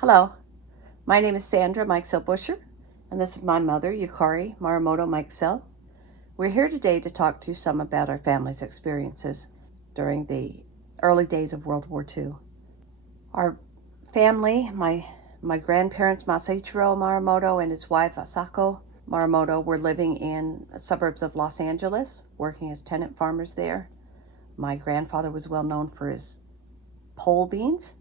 Hello, my name is Sandra Mikesell Buscher, and this is my mother, Yukari Mikesell. We're here today to talk to you some about our family's experiences during the early days of World War II. Our family, my grandparents, Masaichiro Maramoto and his wife, Asako Maramoto, were living in suburbs of Los Angeles, working as tenant farmers there. My grandfather was well known for his pole beans,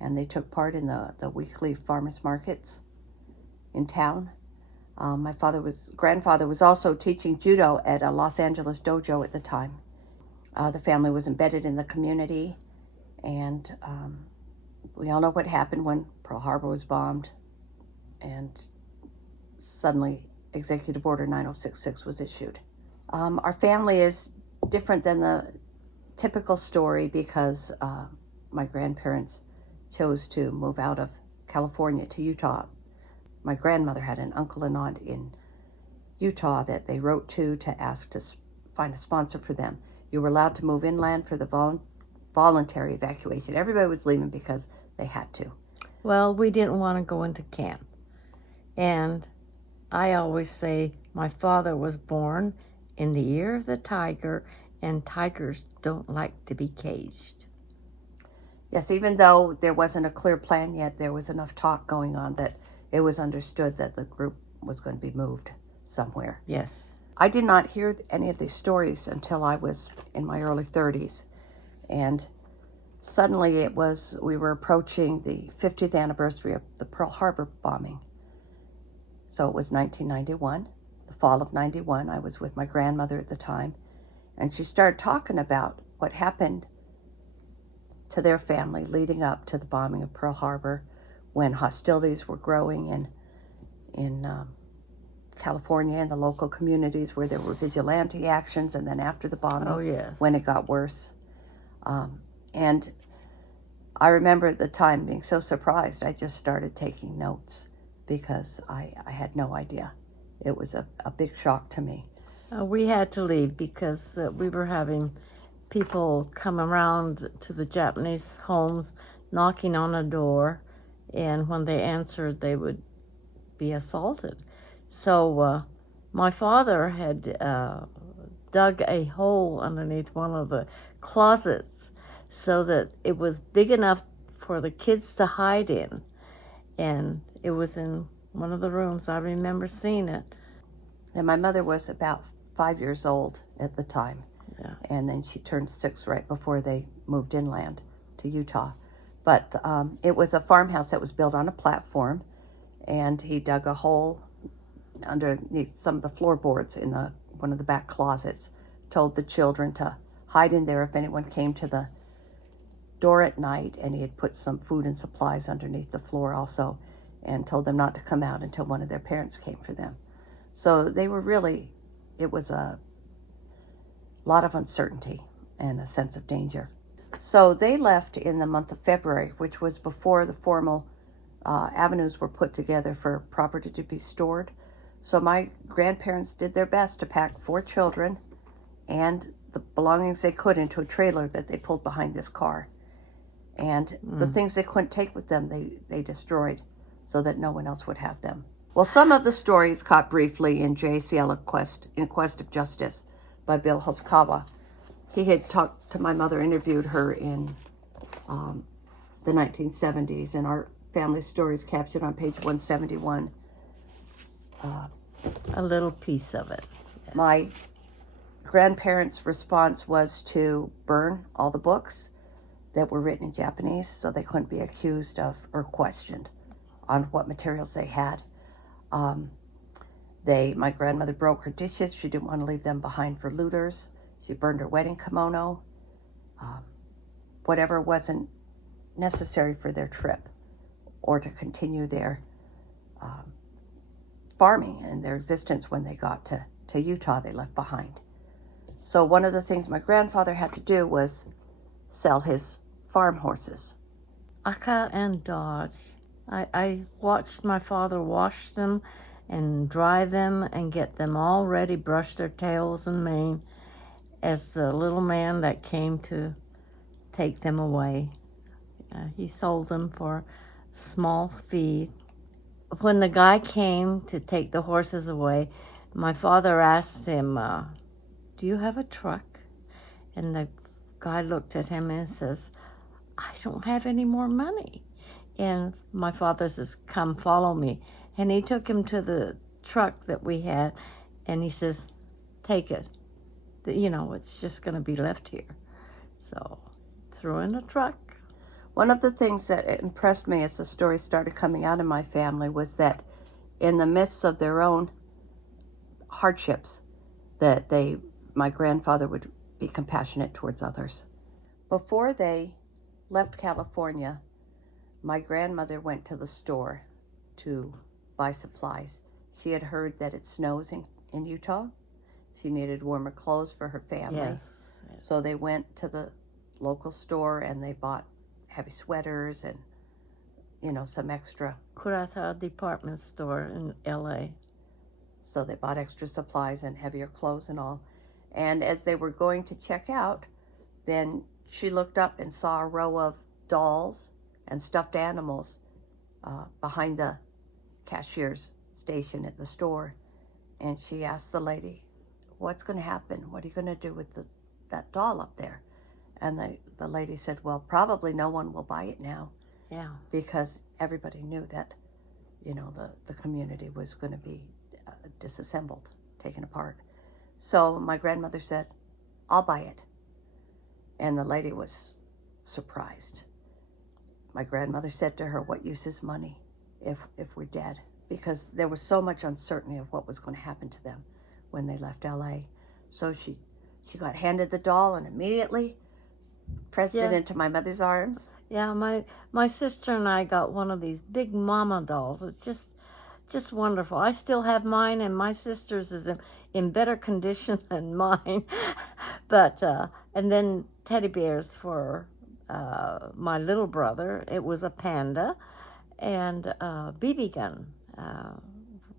and they took part in the weekly farmers markets in town. My grandfather was also teaching judo at a Los Angeles dojo at the time. The family was embedded in the community, and we all know what happened when Pearl Harbor was bombed, and suddenly Executive Order 9066 was issued. Our family is different than the typical story because my grandparents chose to move out of California to Utah. My grandmother had an uncle and aunt in Utah that they wrote to ask to find a sponsor for them. You were allowed to move inland for the voluntary evacuation. Everybody was leaving because they had to. Well, we didn't want to go into camp. And I always say my father was born in the year of the tiger, and tigers don't like to be caged. Yes, even though there wasn't a clear plan yet, there was enough talk going on that it was understood that the group was going to be moved somewhere. Yes. I did not hear any of these stories until I was in my early 30s. And suddenly we were approaching the 50th anniversary of the Pearl Harbor bombing. So it was 1991, the fall of 91. I was with my grandmother at the time, and she started talking about what happened to their family leading up to the bombing of Pearl Harbor, when hostilities were growing in California and the local communities where there were vigilante actions, and then after the bombing, Oh, yes. when it got worse. And I remember at the time being so surprised, I just started taking notes because I had no idea. It was a big shock to me. We had to leave because we were having people come around to the Japanese homes knocking on a door, and when they answered, they would be assaulted. So my father had dug a hole underneath one of the closets so that it was big enough for the kids to hide in, and it was in one of the rooms. I remember seeing it. And my mother was about 5 years old at the time. Yeah. And then she turned 6 right before they moved inland to Utah. But it was a farmhouse that was built on a platform, and he dug a hole underneath some of the floorboards in one of the back closets, told the children to hide in there if anyone came to the door at night, and he had put some food and supplies underneath the floor also, and told them not to come out until one of their parents came for them. So it was a lot of uncertainty and a sense of danger. So they left in the month of February, which was before the formal avenues were put together for property to be stored. So my grandparents did their best to pack 4 children and the belongings they could into a trailer that they pulled behind this car. And the things they couldn't take with them, they destroyed so that no one else would have them. Well, some of the stories caught briefly in JCL In Quest of Justice by Bill Hosokawa. He had talked to my mother, interviewed her in the 1970s, and our family stories captured on page 171. A little piece of it. Yes. My grandparents' response was to burn all the books that were written in Japanese so they couldn't be accused of or questioned on what materials they had. My grandmother broke her dishes. She didn't want to leave them behind for looters. She burned her wedding kimono. Whatever wasn't necessary for their trip or to continue their farming and their existence when they got to Utah, they left behind. So one of the things my grandfather had to do was sell his farm horses. Aka and Dodge. I watched my father wash them and dry them and get them all ready, brush their tails and mane, as the little man that came to take them away. He sold them for small feed. When the guy came to take the horses away, my father asked him, do you have a truck? And the guy looked at him and says, I don't have any more money. And my father says, come follow me. And he took him to the truck that we had, and he says, take it. It's just going to be left here. So threw in a truck. One of the things that impressed me as the story started coming out in my family was that in the midst of their own hardships, that my grandfather would be compassionate towards others. Before they left California, my grandmother went to the store to buy supplies. She had heard that it snows in Utah. She needed warmer clothes for her family. Yes. So they went to the local store and they bought heavy sweaters and, some extra. Kurata department store in LA. So they bought extra supplies and heavier clothes and all. And as they were going to check out, then she looked up and saw a row of dolls and stuffed animals behind the cashier's station at the store. And she asked the lady, what's going to happen? What are you going to do with that doll up there? And the lady said, well, probably no one will buy it now. Yeah. Because everybody knew that, the community was going to be disassembled, taken apart. So my grandmother said, I'll buy it. And the lady was surprised. My grandmother said to her, what use is money if we're dead? Because there was so much uncertainty of what was going to happen to them when they left LA. So she got handed the doll and immediately pressed it into my mother's arms. Yeah, my sister and I got one of these big mama dolls. It's just wonderful. I still have mine, and my sister's is in better condition than mine. But and then teddy bears for my little brother. It was a panda and a BB gun.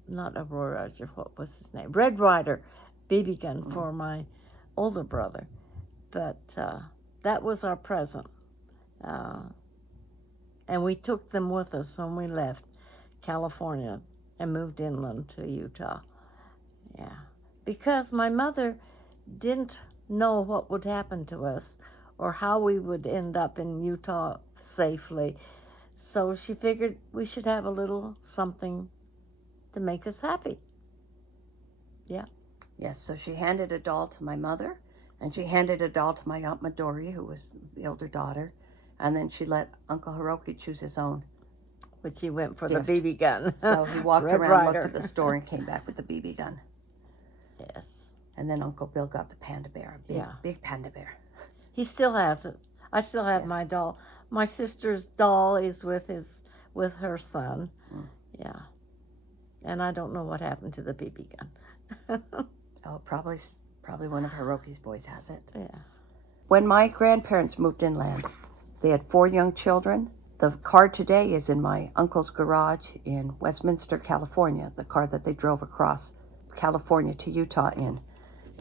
Not a Roy Roger, what was his name? Red Ryder BB gun for my older brother. But that was our present. And we took them with us when we left California and moved inland to Utah. Yeah. Because my mother didn't know what would happen to us or how we would end up in Utah safely. So she figured we should have a little something to make us happy. Yeah. Yes, so she handed a doll to my mother, and she handed a doll to my Aunt Midori, who was the older daughter, and then she let Uncle Hiroki choose his own. But she went for gift. the BB gun. So he walked Red around, Ryder. looked at the store, and came back with the BB gun. Yes. And then Uncle Bill got the panda bear, a big panda bear. He still has it. I still have my doll. My sister's doll is with her son. Yeah. And I don't know what happened to the BB gun. Oh, probably one of Hiroki's boys has it. Yeah. When my grandparents moved inland, they had 4 young children. The car today is in my uncle's garage in Westminster, California, the car that they drove across California to Utah in.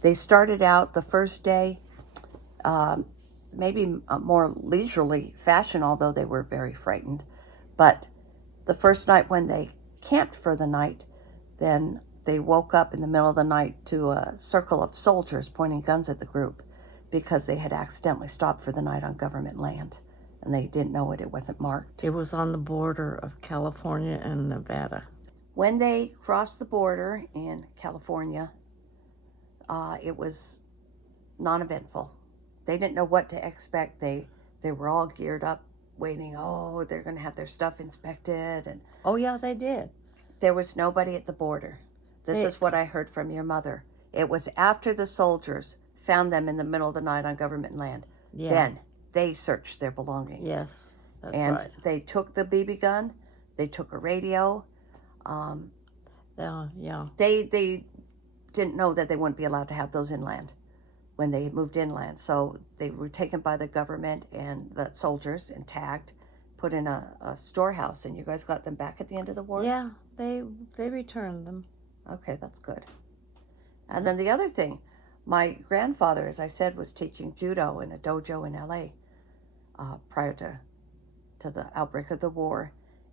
They started out the first day, maybe a more leisurely fashion, although they were very frightened. But the first night when they camped for the night, then they woke up in the middle of the night to a circle of soldiers pointing guns at the group because they had accidentally stopped for the night on government land. And they didn't know it wasn't marked. It was on the border of California and Nevada. When they crossed the border in California, it was non-eventful. They didn't know what to expect. They were all geared up, waiting. Oh, they're going to have their stuff inspected. And oh, yeah, they did. There was nobody at the border. This is what I heard from your mother. It was after the soldiers found them in the middle of the night on government land. Yeah. Then they searched their belongings. Yes, that's and right. They took the BB gun. They took a radio. Yeah. They didn't know that they wouldn't be allowed to have those inland when they moved inland. So they were taken by the government and the soldiers and tagged, put in a storehouse. And you guys got them back at the end of the war? Yeah, they returned them. Okay, that's good. And then the other thing, my grandfather, as I said, was teaching judo in a dojo in LA prior to the outbreak of the war.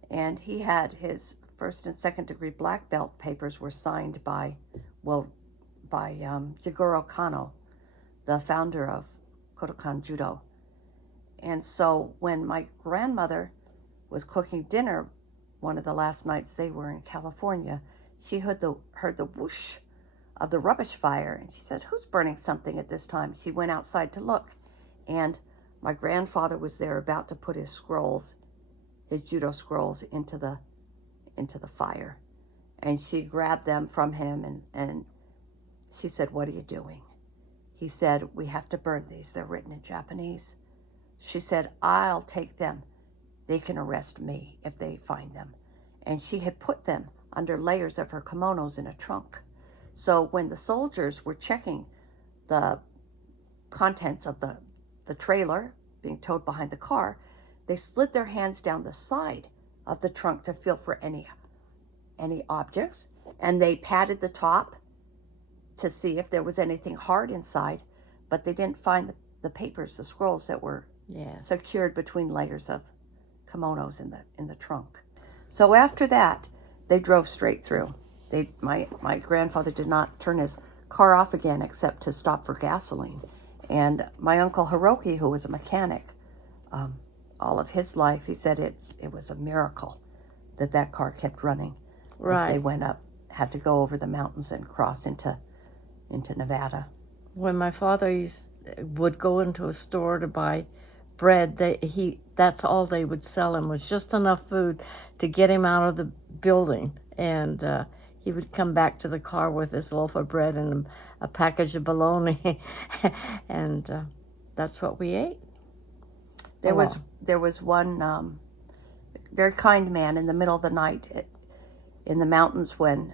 And he had his first and second degree black belt papers were signed by Jigoro Kano, the founder of Kodokan Judo. And so when my grandmother was cooking dinner one of the last nights they were in California, she heard the whoosh of the rubbish fire, and she said, "Who's burning something at this time?" She went outside to look, and my grandfather was there about to put his judo scrolls into the fire. And she grabbed them from him, and she said, "What are you doing?" He said, "We have to burn these. They're written in Japanese." She said, "I'll take them. They can arrest me if they find them." And she had put them under layers of her kimonos in a trunk. So when the soldiers were checking the contents of the trailer being towed behind the car, they slid their hands down the side of the trunk to feel for any objects, and they patted the top to see if there was anything hard inside, but they didn't find the papers, the scrolls that were secured between layers of kimonos in the trunk. So after that, they drove straight through. My grandfather did not turn his car off again except to stop for gasoline. And my uncle Hiroki, who was a mechanic, all of his life, he said it was a miracle that car kept running as they went up, had to go over the mountains and cross into Nevada. When my father would go into a store to buy bread, that's all they would sell him, was just enough food to get him out of the building. And he would come back to the car with his loaf of bread and a package of bologna, and that's what we ate. There was one very kind man in the middle of the night in the mountains when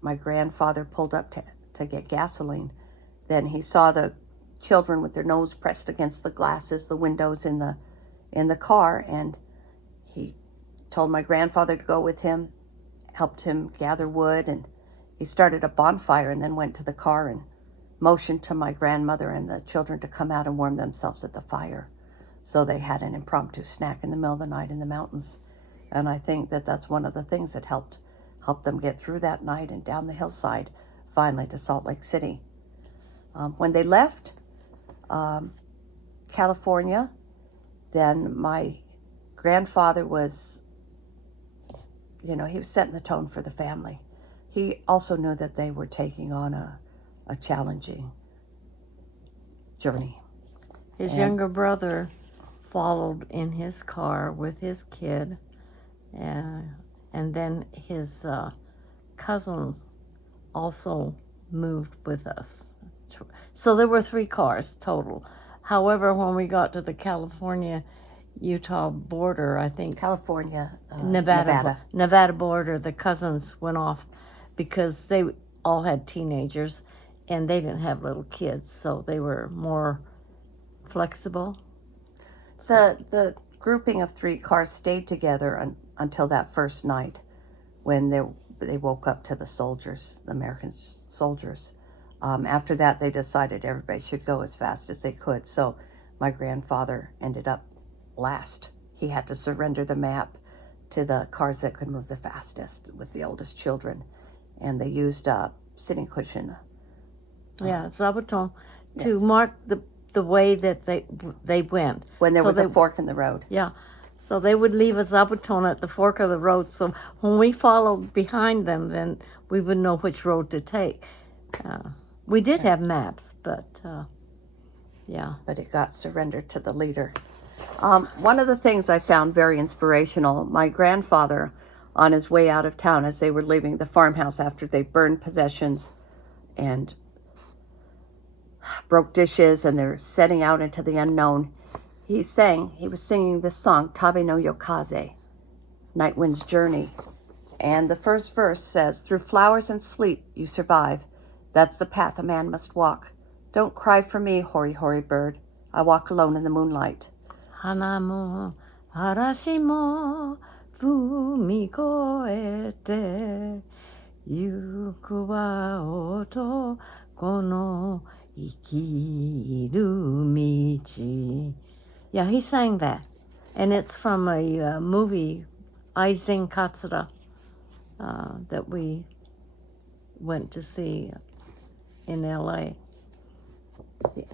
my grandfather pulled up to get gasoline. Then he saw the children with their nose pressed against the glasses, the windows in the car, and he told my grandfather to go with him, helped him gather wood, and he started a bonfire and then went to the car and motioned to my grandmother and the children to come out and warm themselves at the fire. So they had an impromptu snack in the middle of the night in the mountains. And I think that's one of the things that helped them get through that night and down the hillside, finally to Salt Lake City. When they left California, then my grandfather was, he was setting the tone for the family. He also knew that they were taking on a challenging journey. His younger brother followed in his car with his kid, and then his cousins also moved with us. So there were 3 cars total. However, when we got to the California-Utah border, I think Nevada border, the cousins went off because they all had teenagers and they didn't have little kids, so they were more flexible. The grouping of 3 cars stayed together until that first night when they woke up to the soldiers, the American soldiers. After that, they decided everybody should go as fast as they could. So my grandfather ended up last. He had to surrender the map to the cars that could move the fastest with the oldest children. And they used a sitting cushion. Zabuton to mark the way that they went. When there was a fork in the road. Yeah. So they would leave a zabuton at the fork of the road. So when we followed behind them, then we would know which road to take. We did have maps, but But it got surrendered to the leader. One of the things I found very inspirational, my grandfather, on his way out of town as they were leaving the farmhouse after they burned possessions and broke dishes and they're setting out into the unknown, he was singing this song, Tabe no Yokaze, Night Wind's Journey. And the first verse says, "Through flowers and sleet you survive. That's the path a man must walk. Don't cry for me, hoary, hoary bird. I walk alone in the moonlight." Hana mo harashi mo fumikoete yuku wa otoko no ikiru michi. Yeah, he sang that. And it's from a movie Aizen Katsura that we went to see in LA.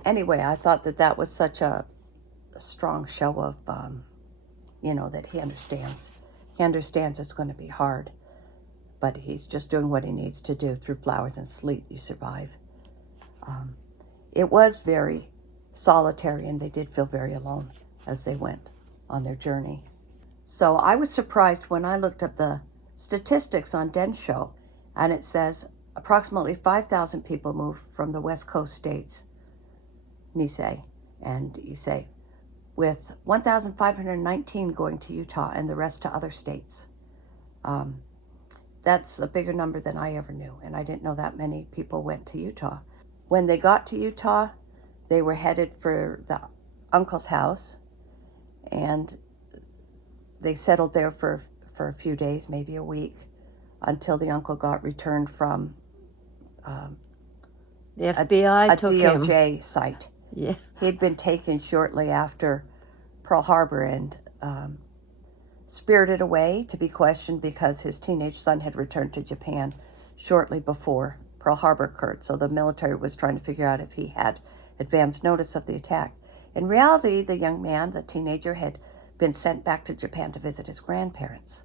Anyway, I thought that was such a strong show of, that he understands. He understands it's going to be hard, but he's just doing what he needs to do. Through flowers and sleet, you survive. It was very solitary, and they did feel very alone as they went on their journey. So I was surprised when I looked up the statistics on Densho, and it says approximately 5,000 people moved from the West Coast states, Nisei and Issei, with 1,519 going to Utah and the rest to other states. That's a bigger number than I ever knew, and I didn't know that many people went to Utah. When they got to Utah, they were headed for the uncle's house, and they settled there for a few days, maybe a week, until the uncle got returned from the FBI a took DOJ him. site. Yeah. He had been taken shortly after Pearl Harbor and spirited away to be questioned because his teenage son had returned to Japan shortly before Pearl Harbor occurred. So the military was trying to figure out if he had advance notice of the attack. In reality, the young man, the teenager, had been sent back to Japan to visit his grandparents.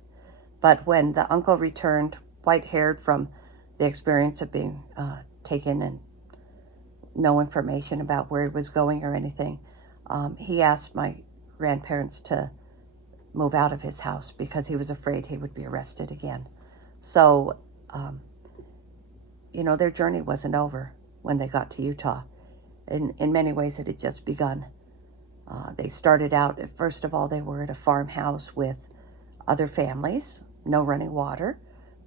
But when the uncle returned, white-haired from the experience of being taken and no information about where he was going or anything, he asked my grandparents to move out of his house because he was afraid he would be arrested again. So, their journey wasn't over when they got to Utah. In many ways, it had just begun. They started out, first of all, they were at a farmhouse with other families, no running water,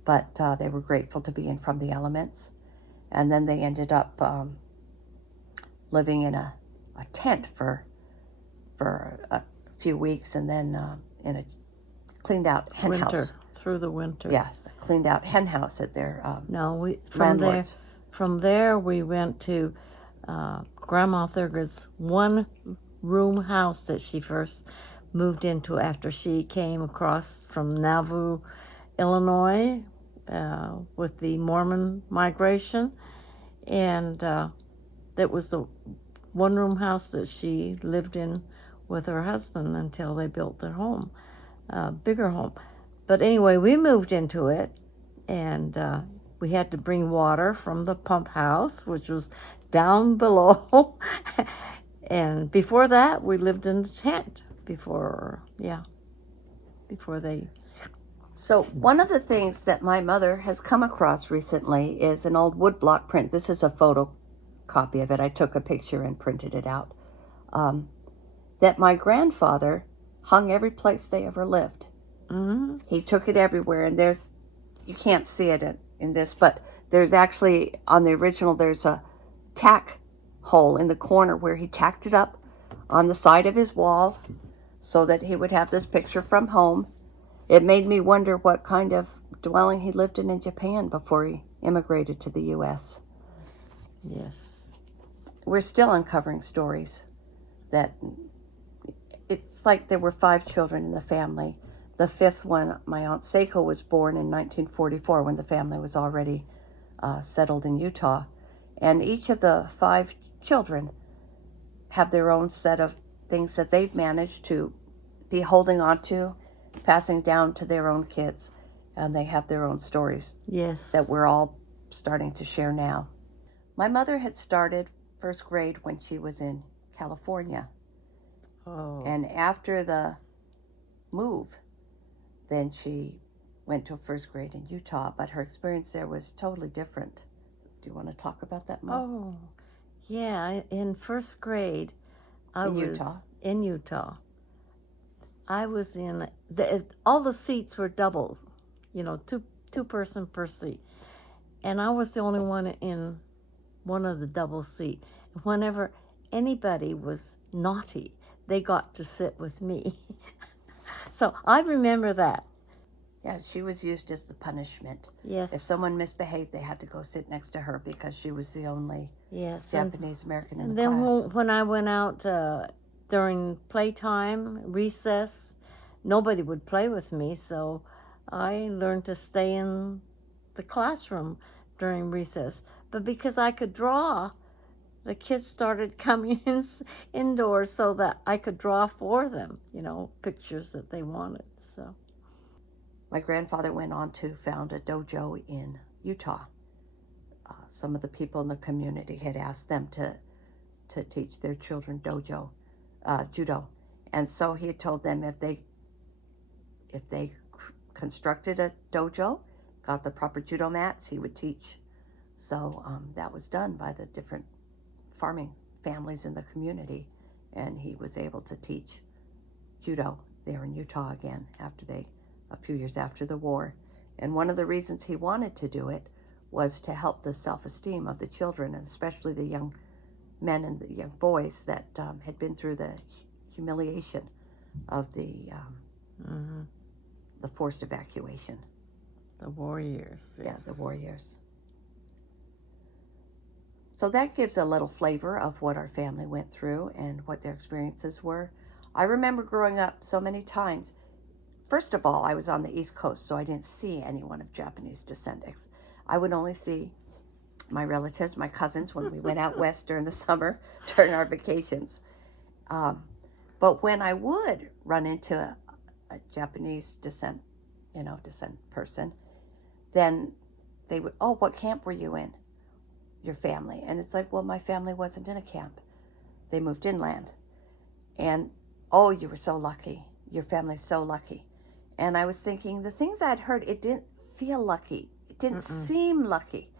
but they were grateful to be in from the elements. And then they ended up living in a tent for a few weeks, and then in a cleaned out hen house. Through the winter. Yes, a cleaned out hen house at their landlords. From there we went to Grandma Thurgood's one-room house that she first moved into after she came across from Nauvoo, Illinois, with the Mormon migration, and that was the one-room house that she lived in with her husband until they built their home, bigger home. But anyway, we moved into it, and we had to bring water from the pump house, which was down below. And before that, we lived in the tent before they... So one of the things that my mother has come across recently is an old woodblock print. This is a photocopy of it. I took a picture and printed it out. That my grandfather hung every place they ever lived. Mm-hmm. He took it everywhere, and you can't see it in this, but there's actually, on the original, there's a tack hole in the corner where he tacked it up on the side of his wall so that he would have this picture from home. It made me wonder what kind of dwelling he lived in Japan before he immigrated to the U.S. Yes. We're still uncovering stories that it's like there were 5 children in the family. The 5th one, my Aunt Seiko, was born in 1944 when the family was already settled in Utah. And each of the 5 children have their own set of things that they've managed to be holding on to, passing down to their own kids. And they have their own stories. Yes. That we're all starting to share now. My mother had started first grade when she was in California. Oh. And after the move, then she went to first grade in Utah, but her experience there was totally different. Do you want to talk about that, Mom? Oh, yeah. In first grade, I was in Utah. I was in all the seats were double, two person per seat, and I was the only one in one of the double seat. Whenever anybody was naughty, they got to sit with me. So I remember that. Yeah, she was used as the punishment. Yes. If someone misbehaved, they had to go sit next to her because she was the only Japanese American in the class. And then when I went out during playtime, recess, nobody would play with me, so I learned to stay in the classroom during recess. But because I could draw, the kids started coming indoors so that I could draw for them, pictures that they wanted. So My grandfather went on to found a dojo in Utah. Some of the people in the community had asked them to teach their children judo. And so he told them if they constructed a dojo, got the proper judo mats, he would teach. So that was done by the different farming families in the community, and he was able to teach judo there in Utah again a few years after the war. And one of the reasons he wanted to do it was to help the self-esteem of the children, and especially the young men and the young boys that had been through the humiliation of the forced evacuation. The war years. Yes. Yeah, the war years. So that gives a little flavor of what our family went through and what their experiences were. I remember growing up so many times. First of all, I was on the East Coast, so I didn't see anyone of Japanese descent. I would only see my relatives, my cousins, when we went out west during the summer, during our vacations. But when I would run into a Japanese descent person, then they would, oh, what camp were you in? Your family. And it's like, well, my family wasn't in a camp. They moved inland. And, oh, you were so lucky. Your family's so lucky. And I was thinking, the things I'd heard, it didn't feel lucky. It didn't seem lucky.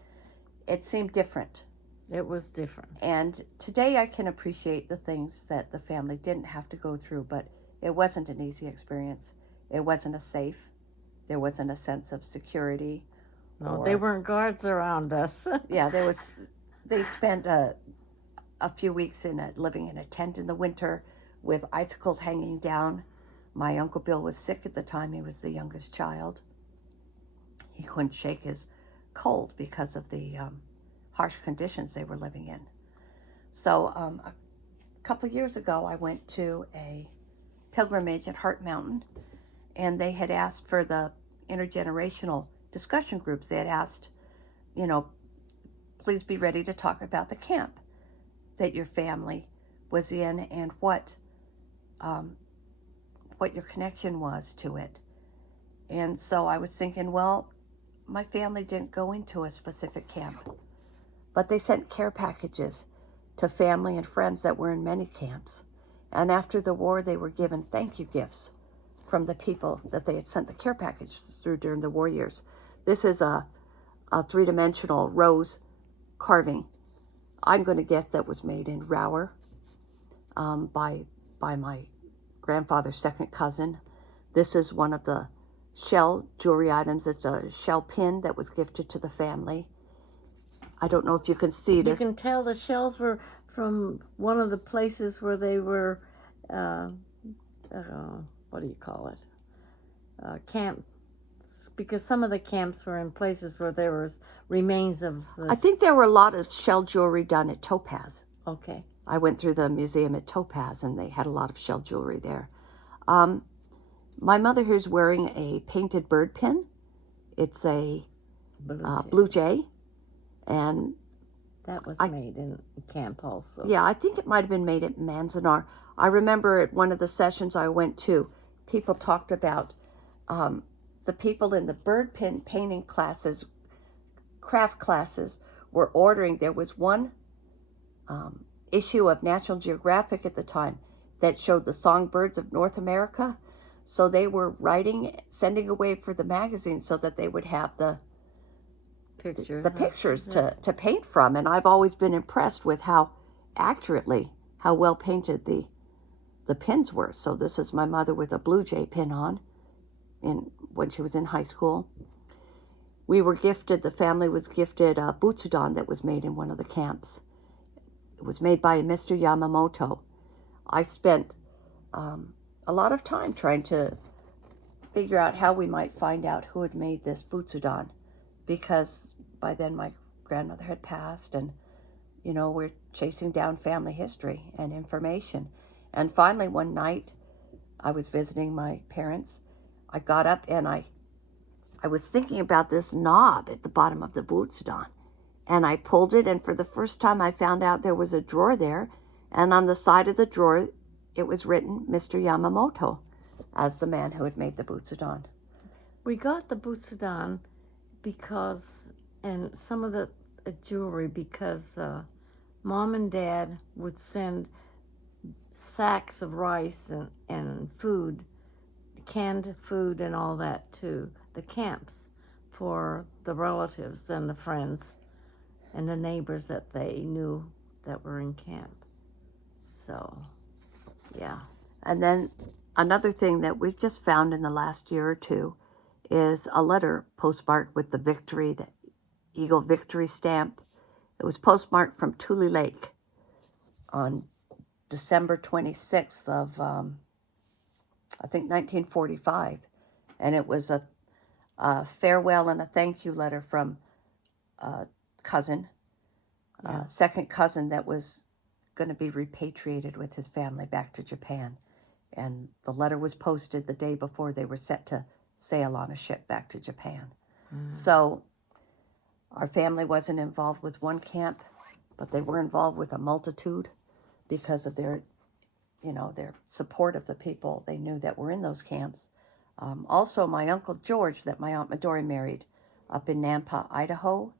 It seemed different. It was different. And today I can appreciate the things that the family didn't have to go through, but it wasn't an easy experience. It wasn't a safe. There wasn't a sense of security. No, they weren't guards around us. Yeah, they spent a few weeks living in a tent in the winter with icicles hanging down. My Uncle Bill was sick at the time. He was the youngest child. He couldn't shake his cold because of the harsh conditions they were living in. So a couple years ago, I went to a pilgrimage at Heart Mountain, and they had asked for the intergenerational discussion groups. They had asked, please be ready to talk about the camp that your family was in and what your connection was to it. And so I was thinking, well, my family didn't go into a specific camp, but they sent care packages to family and friends that were in many camps. And after the war, they were given thank you gifts from the people that they had sent the care package through during the war years. This is a three-dimensional rose carving. I'm going to guess that was made in Rower by my grandfather's second cousin. This is one of the shell jewelry items. It's a shell pin that was gifted to the family. I don't know if you can see this. You can tell the shells were from one of the places where they were, what do you call it? Camps. Because some of the camps were in places where there was remains of I think there were a lot of shell jewelry done at Topaz. Okay. I went through the museum at Topaz, and they had a lot of shell jewelry there. My mother here's wearing a painted bird pin. It's a blue jay. And that was made in camp also. Yeah, I think it might have been made at Manzanar. I remember at one of the sessions I went to, people talked about the people in the bird pin painting classes, craft classes, were ordering. There was one issue of National Geographic at the time that showed the songbirds of North America. So they were sending away for the magazine so that they would have the pictures to paint from. And I've always been impressed with how well painted the pins were. So this is my mother with a blue jay pin on when she was in high school. The family was gifted a butsudan that was made in one of the camps. It was made by Mr. Yamamoto. I spent a lot of time trying to figure out how we might find out who had made this butsudan, because by then my grandmother had passed, and we're chasing down family history and information. And finally one night I was visiting my parents. I got up and I was thinking about this knob at the bottom of the Butsudan. And I pulled it, and for the first time I found out there was a drawer there. And on the side of the drawer, it was written Mr. Yamamoto as the man who had made the Butsudan. We got the Butsudan because, and some of the jewelry, because Mom and Dad would send sacks of rice and food, canned food and all that to the camps for the relatives and the friends and the neighbors that they knew that were in camp. So, yeah. And then another thing that we've just found in the last year or two is a letter postmarked with the victory, the Eagle Victory stamp. It was postmarked from Tule Lake on December 26th of, I think, 1945. And it was a farewell and a thank you letter from a cousin, second cousin that was going to be repatriated with his family back to Japan. And the letter was posted the day before they were set to sail on a ship back to Japan. So our family wasn't involved with one camp, but they were involved with a multitude because of their, their support of the people they knew that were in those camps. Also, my Uncle George, that my Aunt Midori married up in Nampa, Idaho,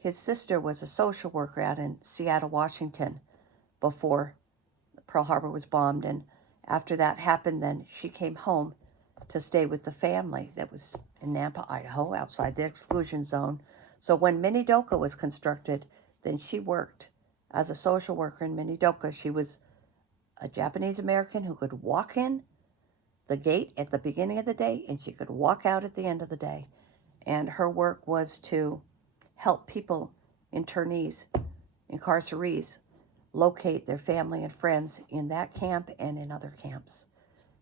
his sister was a social worker out in Seattle, Washington, before Pearl Harbor was bombed. And after that happened, then she came home to stay with the family that was in Nampa, Idaho, outside the exclusion zone. So when Minidoka was constructed, then she worked as a social worker in Minidoka. She was a Japanese American who could walk in the gate at the beginning of the day, and she could walk out at the end of the day. And her work was to help people, internees, incarcerees, locate their family and friends in that camp and in other camps,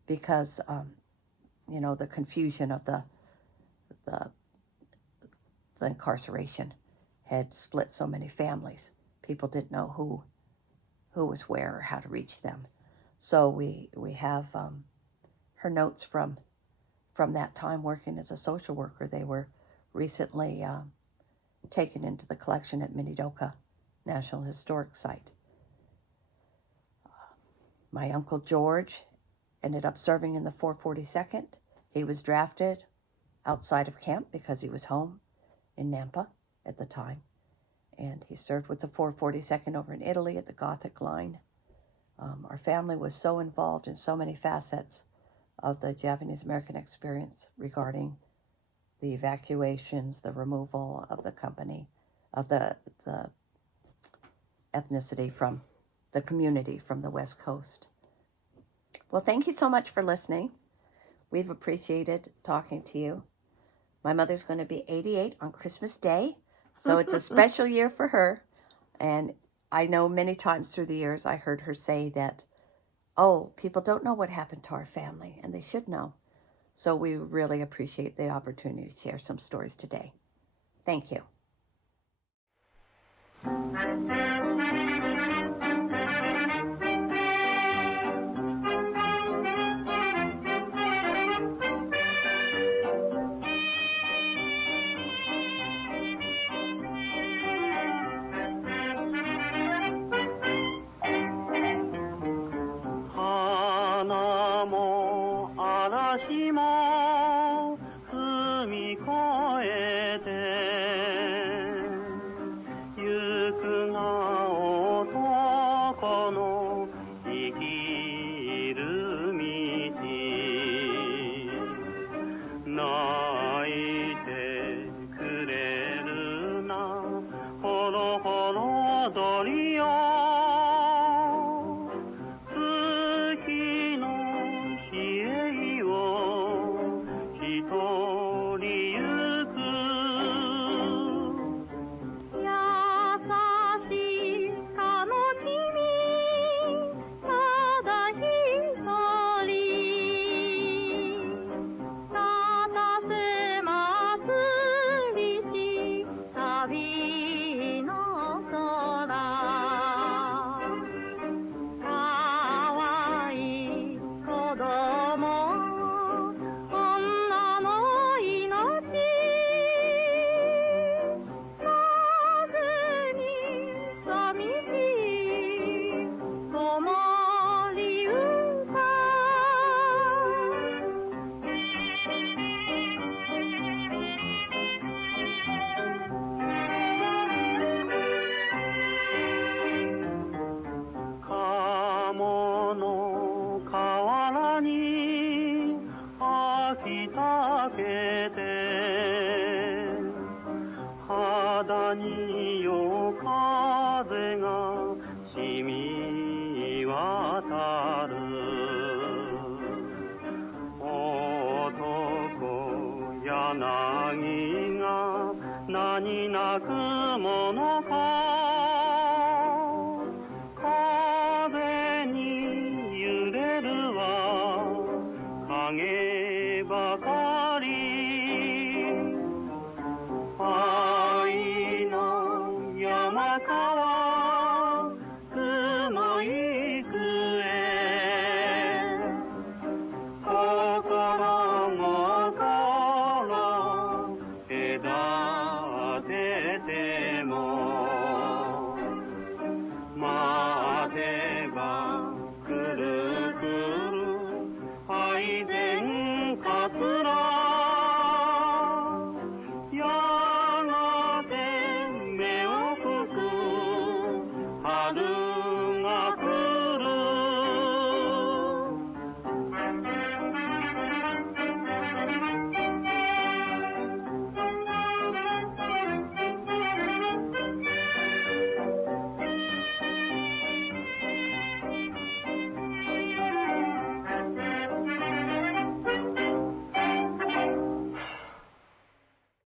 because the confusion of the incarceration had split so many families. People didn't know who was where or how to reach them. So we have her notes from that time working as a social worker. They were recently taken into the collection at Minidoka National Historic Site. My Uncle George ended up serving in the 442nd. He was drafted outside of camp because he was home in Nampa at the time. And he served with the 442nd over in Italy at the Gothic Line. Our family was so involved in so many facets of the Japanese American experience regarding the evacuations, the removal of the company, of the ethnicity from the community from the West Coast. Well, thank you so much for listening. We've appreciated talking to you. My mother's going to be 88 on Christmas Day, so it's a special year for her. And I know many times through the years I heard her say that, oh, people don't know what happened to our family, and they should know. So we really appreciate the opportunity to share some stories today. Thank you. けて肌に夜風が染み渡る男柳が何なく